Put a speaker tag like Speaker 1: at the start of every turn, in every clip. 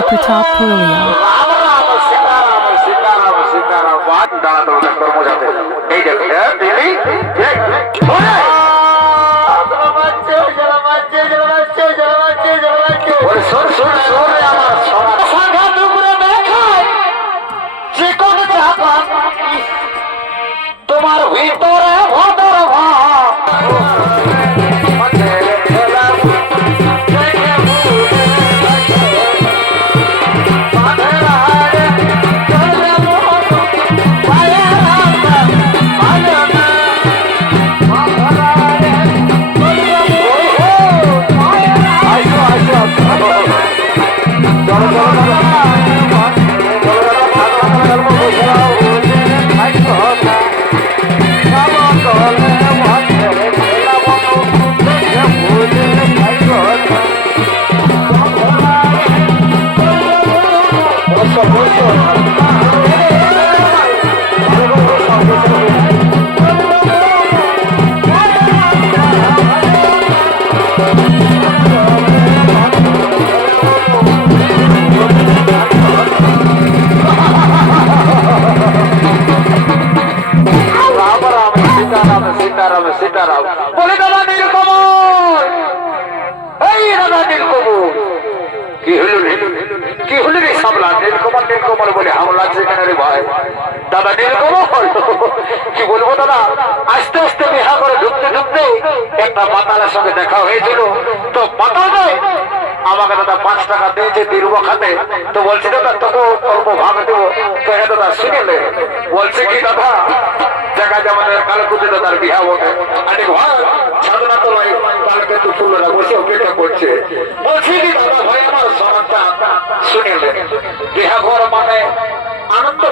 Speaker 1: by Pratap.
Speaker 2: কি বলব দাদা? আস্তে আস্তে বিহা করে ঢুকতে ঢুকতে একটা মাতালের সঙ্গে দেখা হয়েছিল। তো যায় আমাকে দাদা পাঁচ টাকা দিয়েছে দিলব খাতে। তো বলছি, দাদা তোকে অল্প ভাগ দেবো। তো হ্যাঁ দাদা শুনিলে বলছে কি, দাদা, দেখা যায় আমাদের কালকুচে দাদার বিহা বটে। আরে ভাই সাধনা তো ভাই কালকে তো ফুলরা বসে অপেক্ষা করছে। বলছি কি, দাদা ভাই আমার সমাজটা? শুনিলে বিহা ঘর মানে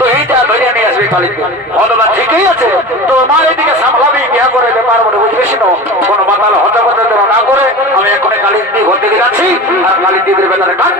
Speaker 2: তো এইটা ধরে নিয়ে আসবি কালিন্দের হতবা ঠিকই আছে। তো মার এদিকে সামলাবি, বিয়া করে ব্যাপার বলে বুঝলিস না কোনো মাতাল হতে হতে না করে, আমি এখন দিয়ে ঘর থেকে যাচ্ছি, আর কালিন্দিদের দিদির কান্না ধরে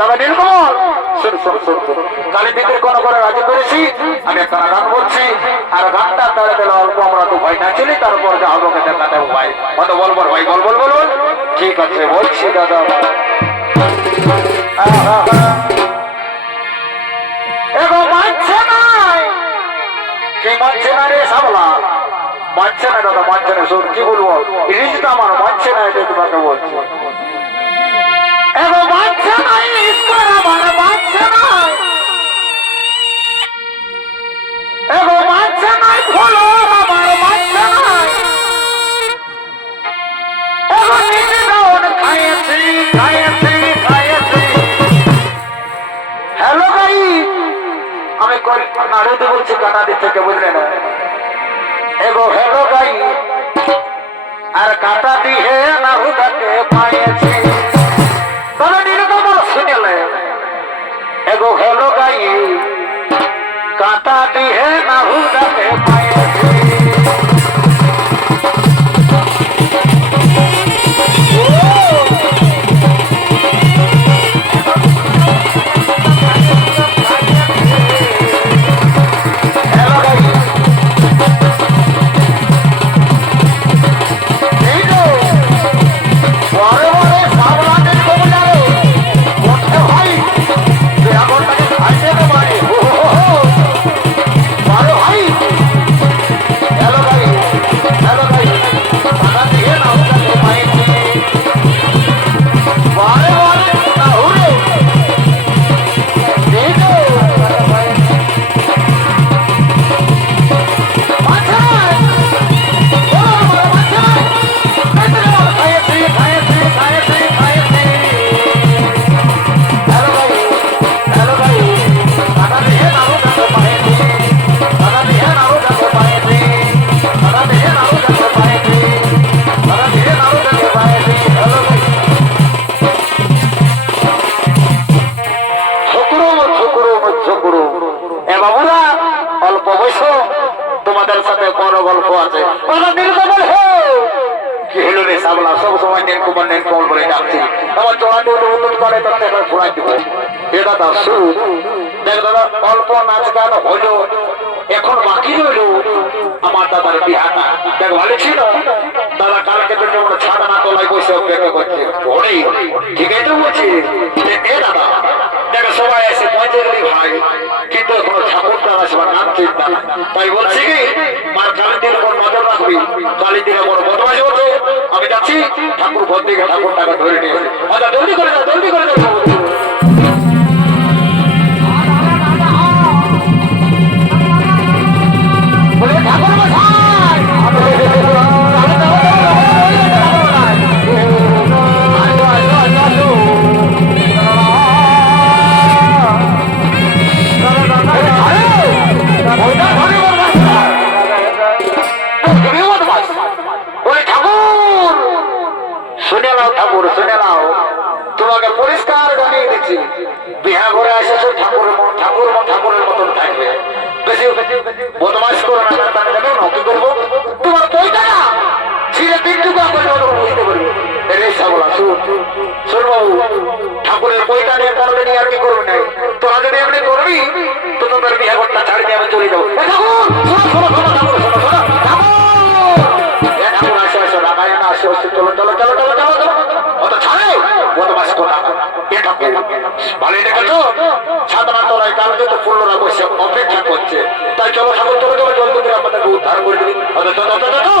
Speaker 2: তবে নীলকমল শুন শুন শুন কালী দিদির কোন করে রাজি করেছি? আমি একটা গান বলছি, আর গানটা তাহলে তাহলে অল্প, আমরা তো ভাই নাচিলি তারপর যা হবে দেখা দেবো ভাই কত বল বল ভাই, বল বল বল ঠিক আছে, বলছি, দাদা। এগো, মানছে নাই কি মানছে না রে সাবলা মানছে না, দাদা, মানছে না, শোন, কি বলব? রিজটা আমার মানছে না এটা তোমাকে বলছি। এগো মানছে না ঈশ্বর আমার মানছে না এগো মানছে না ভুলো আমার মানছে না এগো নিজে ডাউন খাইয়েছি খাইয়েছি খাইয়েছি। হ্যালো ভাই, আমি নাড়ুতে বলছি কাটাদি থেকে বুঝলে না? এগো হ্যালো গাই আর কাটা দিয়ে নাহুদাকে পাইয়েছি। you. দাদা, অল্প নাচ গান হলো, এখন বাকি রইল আমার দাদার ভালো ছিল? দাদা কালকে ছাড়া না বসে অপেক্ষা করছে। ঠিক আছে বলছি। এ দাদা সবাই ভাই। কিন্তু এখনও আসবার নাম চিন্তা তাই বলছি কি, মার কালী দিন ওপর নজর রাখবি। কালী আমি যাচ্ছি, ঠাকুর ঘর থেকে ঠাকুরটাকে ধরে নিয়ে আচ্ছা জলদি করে যাও জলদি করে যাও চলে চলো চলো চলো চলো চলো চলো। দেখেছ? সাধারণ তলায় কালকে তো ফুল্লরা বসে অপেক্ষা করছে। তাই চলো ঠাকুর, চলো চলো আমাদেরকে উদ্ধার করে দিবি। অত চলো চলো চলো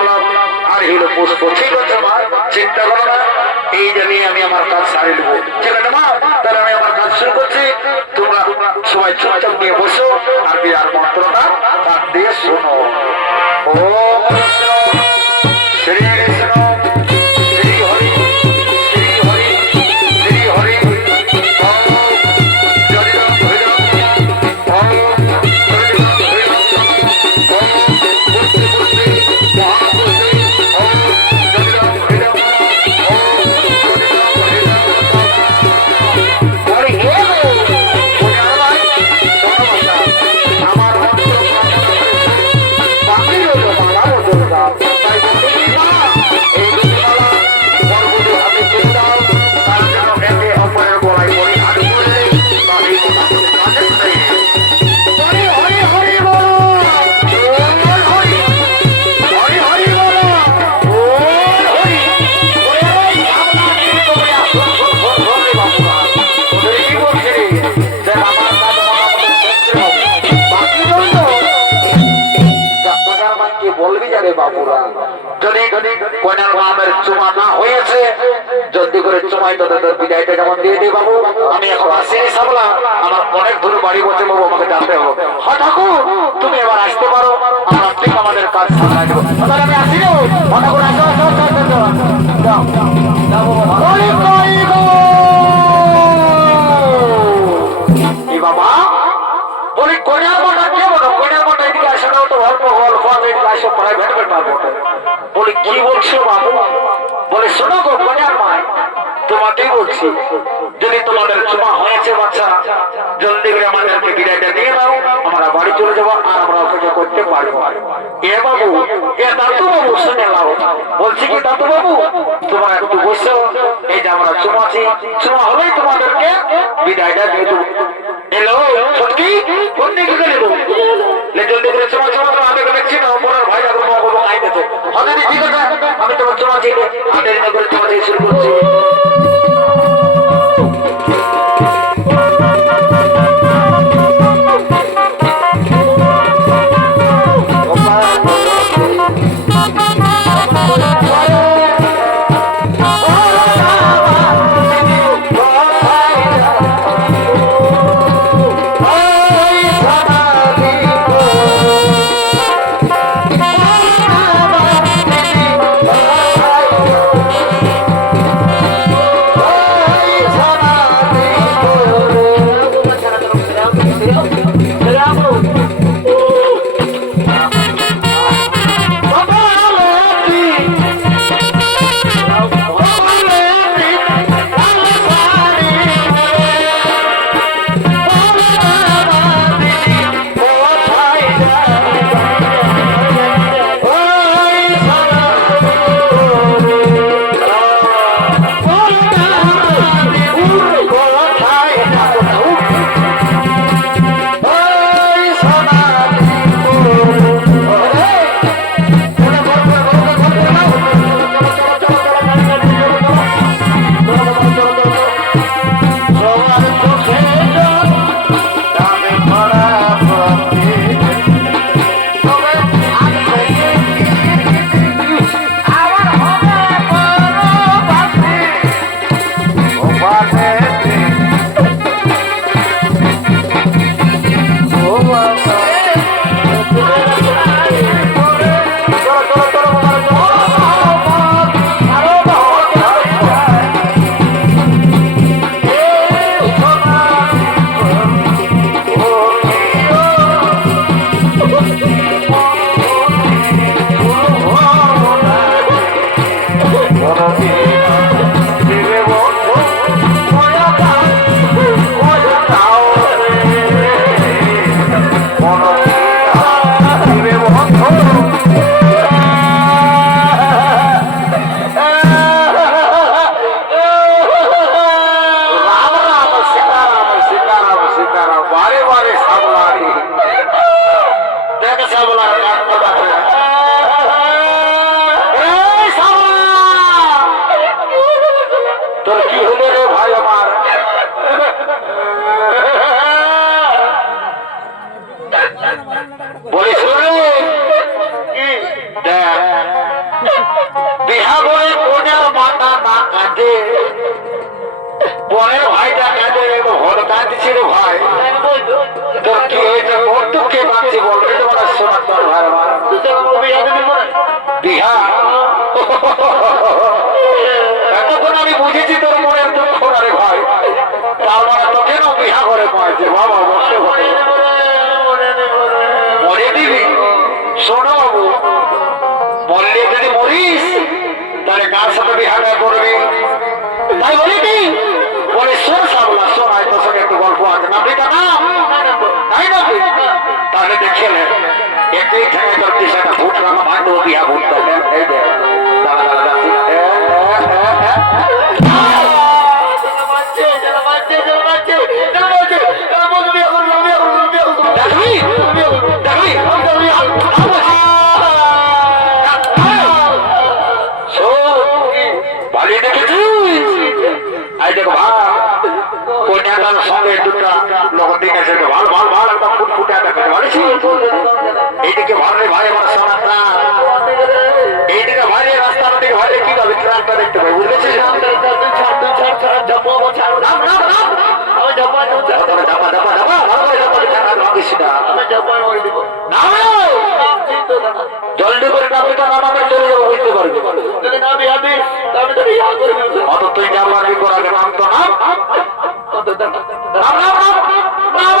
Speaker 2: এই পুষ্প ঠিক আছে মা চিন্তা করো না, এই জন্য আমি আমার কাজ সারিয়ে দেবো ঠিক আছে মা? তাহলে আমি আমার কাজ শুরু করছি। তোমরা সবাই চুপচাপ নিয়ে বসো, আর বিয়ার মন্ত্রটা তার দিয়ে শোনো। ও না হয়েছে জলদি করে চুমাই তোদের বিদায়টা যেমন দিয়ে দিই বাবু। আমি এখন আসিনি সামলা। আমার অনেক দূর বাড়ি বসে বাবু, আমাকে জানতে হবে। হ্যাঁ ঠাকুর, তুমি এবার আসতে পারো। আমার ঠিক আমাদের কাজ সামলাই দেবো। আমি আসি ঠাকুর যদি তোমাদের চুমা হয়েছে বাচ্চা জলদি করে আমাদেরকে বিদায়টা দিয়ে দাও, আমরা বাড়ি চলে যাব আর আমরা অপেক্ষা করতে পারব এ বাবু, এ দাদু বাবু শুনে নাও। বলছি কি দাদু বাবু তোমরা একটু বসো, এই যে আমরা চুমাছি চুমা হলেই তোমাদেরকে বিদায়টা দিয়ে দেবো। হ্যালো সত্যি? কোন দিকে গেলে জলদি করে চমা চমা তো আগে দেখছি না মোরার ভাই আগে মগ মগ আইতেছে হতে দি ঠিক আছে আমি তোমার চমা আগে দিন করে চমা দিয়ে শুরু করছি। We have to maintain অত তুই যা পারবি করাবে। নাম তো নাম নাম নাম নাম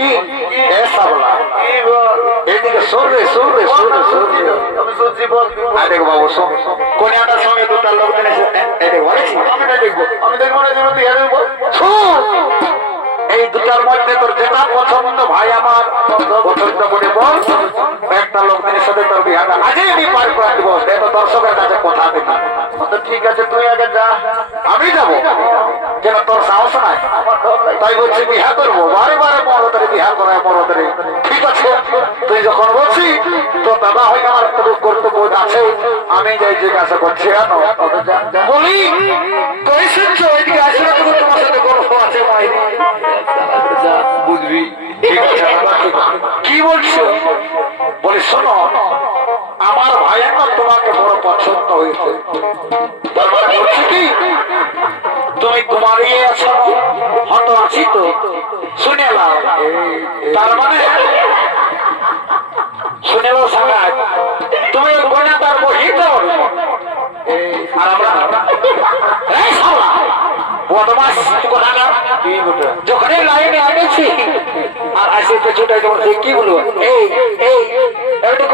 Speaker 2: কি? এ সাবলা। এইদিকে শোন রে শোন রে শোন রে শোন রে আরে দেখো বাবু শোন কোন একটা সঙ্গে দুটা লোক এনেছে এই দেখ বল শোন এই দুটার মধ্যে তোর যেটা পছন্দ, ভাই আমার, পছন্দ করে বল। একটা লোকদের সাথে তোর বিহাটা আজই আমি পার করে দিব। দেখো দর্শকের কাছে কথা দিবি
Speaker 1: ঠিক আছে, তুই আগে যা।
Speaker 2: আমি যাব? যেন তোর সাহস নাই। তাই বলছি বিহা করব। বারে বারে মরতরে বিহা করায় মরতরে ঠিক আছে, তুই যখন বলছি তো দাদা হয়ে আমার তোর কর্তব্য আছে। আমি যাই জিজ্ঞাসা করছি কেন বলি কই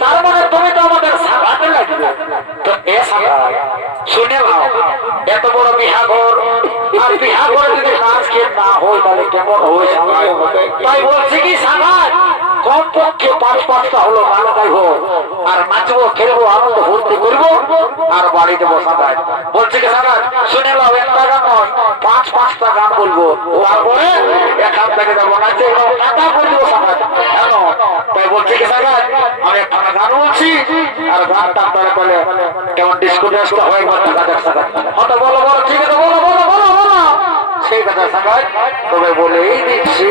Speaker 2: তার মানে তুমি তো আমাদের সাগাতে লাগবে তো এ সাগা শুনে নাও এত বড় বিহাগর আর বিহাগর যদি নাচ কে না হয় তাহলে কেমন হয় তাই বলছি কি সাগাই কম পক্ষে পাঁচ পাঁচটা হলো গান গাইব আর নাচবো খেলব, আনন্দ ভর্তি করব, আর বাড়িতে বসা যায়। বলছি কি সাগাই শুনে নাও একটা গান নয়, পাঁচ পাঁচটা গান বলব। তারপরে এখান থেকে যাব নাচে কাটা বলব সাগাই কেন? তাই বলছি কি সাগাই আমি একটা গান বলছি, আর গানটা পরে পরে কেমন ডিস্কো ডান্সটা হয় বা দেখা যাক সাগাই হয়তো বলো বলো, ঠিক আছে, বলো বলো বলো বলো। সেই কথা সাগাই তবে বলেই দিচ্ছি।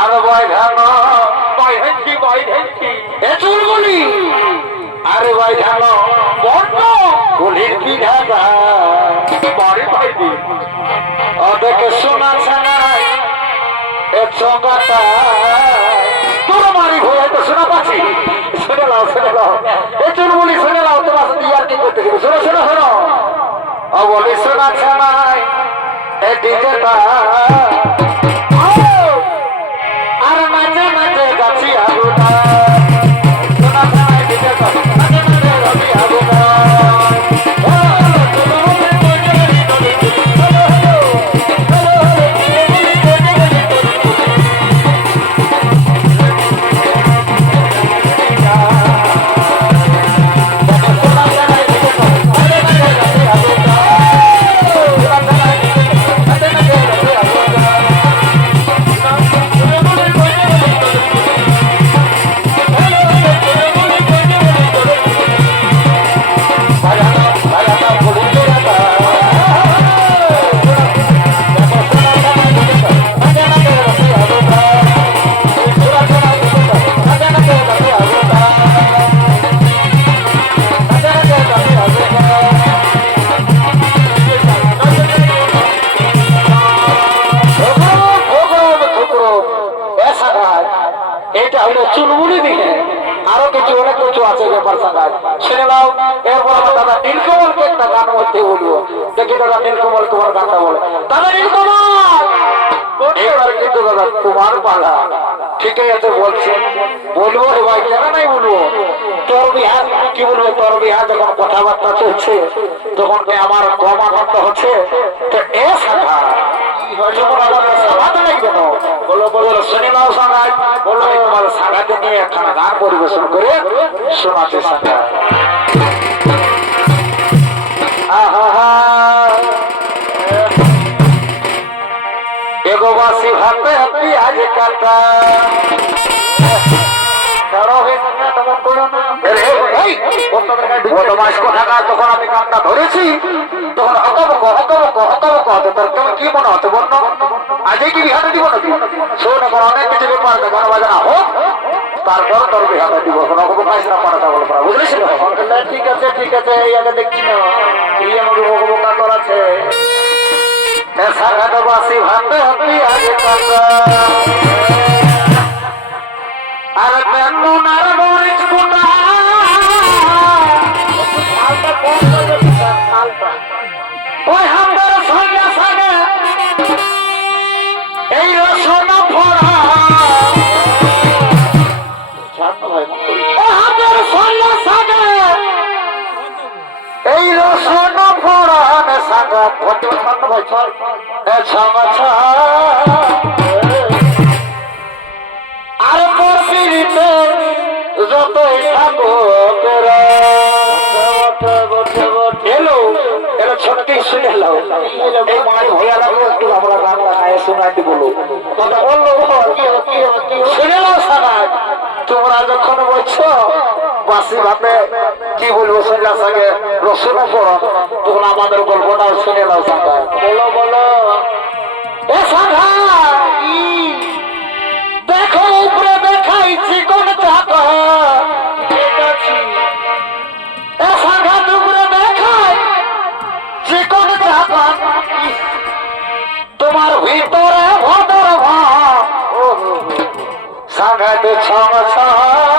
Speaker 2: আর বয় ধানো বয় হেঁচি বয় হেঁচি এ চুলগুলি আরে বয় ধানো, বড্ড। গুলির কি ঢাকা বড়ি ভাইদি ও, দেখে সোনা ছানায় এ চকাটা তোর মারি ঘুরে তো শোনা পাচ্ছি শুনে নাও শুনে নাও। এ চুলগুলি শুনে নাও, তোমার সাথে ইয়ার কি করতে দেবে শোনো শোনো শোনো। ও, বলি, সোনা ছানায় এ ডিজেটা। বলো আমি তোমার সাঙ্গাতে নিয়ে একখানা গান পরিবেশন করে শোনাতে সাঙ্গা আহা এগো বাসি ভাতে পেঁয়াজ কাটা বদমাস কোথাকার যখন আমি গানটা ধরেছি তখন হকবক হকবক হকবক হতে তোর কেমন কি হতে বন্য আজকে কি বিহাতে দিব নাকি শোন এখন অনেক কিছু ব্যাপার গান বাজানা হোক তারপর তোর বিহাতে দিব কোনো হকবক না পারা বল পারা বুঝলিস ঠিক আছে ঠিক আছে এই আগে দেখছি না এই আমাকে হকবকা করাছে সাগাত বাসি ভাতে হতি আগে কাকা আর বেগুন আর মরিচ কুটা। ওই হাতের সঙ্গে সঙ্গে এই রসন সঙ্গে এই রসন ফোড়ান সাগা ছামা ছা আর পিড়িতে যতই থাকুক রে। শুনে এলো এই মাই হইয়া লাগল একটু আমরা গান লাগায় শোনাইতে বলো। কথা বলল তোমরা কি বলব সঙ্গে রসুন পড়ো। তখন আমাদের গল্পটাও শুনে নাও সাগায় বলো বলো। এ সাগা দেখো, উপরে দেখাইছি কোন ভিতরে ভদর ভাব। সাগাতে ছম ছম